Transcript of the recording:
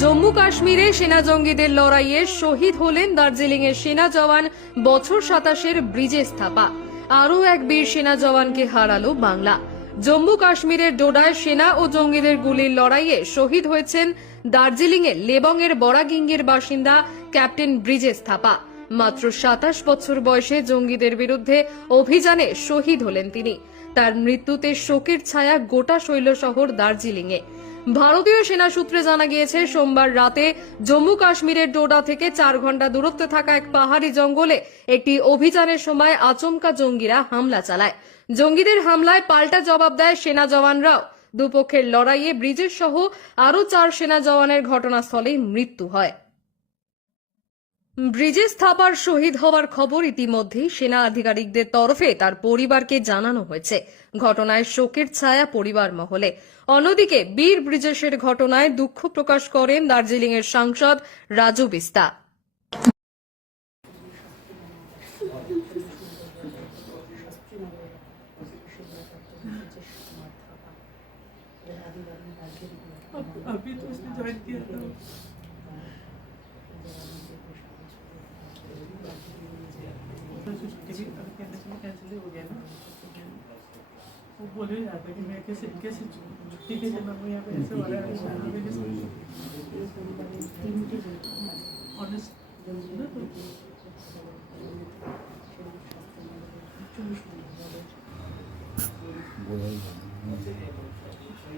জম্মু কাশ্মীরে সেনা জঙ্গিদের লড়াইয়ে শহীদ হলেন দার্জিলিং এর সেনা জওয়ান বছর সাতাশের ব্রিজেশ থাপা আরও এক বীর সেনা জওয়ানকে হারালো বাংলা। জম্মু কাশ্মীরের ডোডায় সেনা ও জঙ্গিদের গুলির লড়াইয়ে শহীদ হয়েছেন দার্জিলিং এর লেবং এর বড়াগিঙ্গের বাসিন্দা ক্যাপ্টেন ব্রিজেশ থাপা মাত্র সাতাশ বছর বয়সে জঙ্গিদের বিরুদ্ধে অভিযানে শহীদ হলেন তিনি। তার মৃত্যুতে শোকের ছায়া গোটা শৈল শহর দার্জিলিংয়ে। ভারতীয় সেনা সূত্রে জানা গিয়েছে, সোমবার রাতে জম্মু কাশ্মীরের ডোডা থেকে চার ঘণ্টা দূরত্বে থাকা এক পাহাড়ি জঙ্গলে একটি অভিযানের সময় আচমকা জঙ্গিরা হামলা চালায়। জঙ্গিদের হামলায় পাল্টা জবাব দেয় সেনা জওয়ানরাও। দুপক্ষের লড়াইয়ে ব্রিজের সহ আরও চার সেনা জওয়ানের ঘটনাস্থলেই মৃত্যু হয়। ব্রিজেস থাপার শহীদ হওয়ার খবর ইতিমধ্যেই সেনা আধিকারিকদের তরফে তার পরিবারকে জানানো হয়েছে ঘটনায় শোকের ছায়া পরিবার মহলে অন্যদিকে বীর ব্রিজেশের ঘটনায় দুঃখ প্রকাশ করেন দার্জিলিং এর সাংসদ রাজু বিস্তা अब अभी तो उसने ज्वाइन किया था वो बोल ही रहा था कि मैं कैसे कैसे छुट्टी कैसे मांगू यहाँ पे ऐसे हो रहा है ऐसा हो रहा है ऑनेस्ट ना तो বোঝাই যায় না।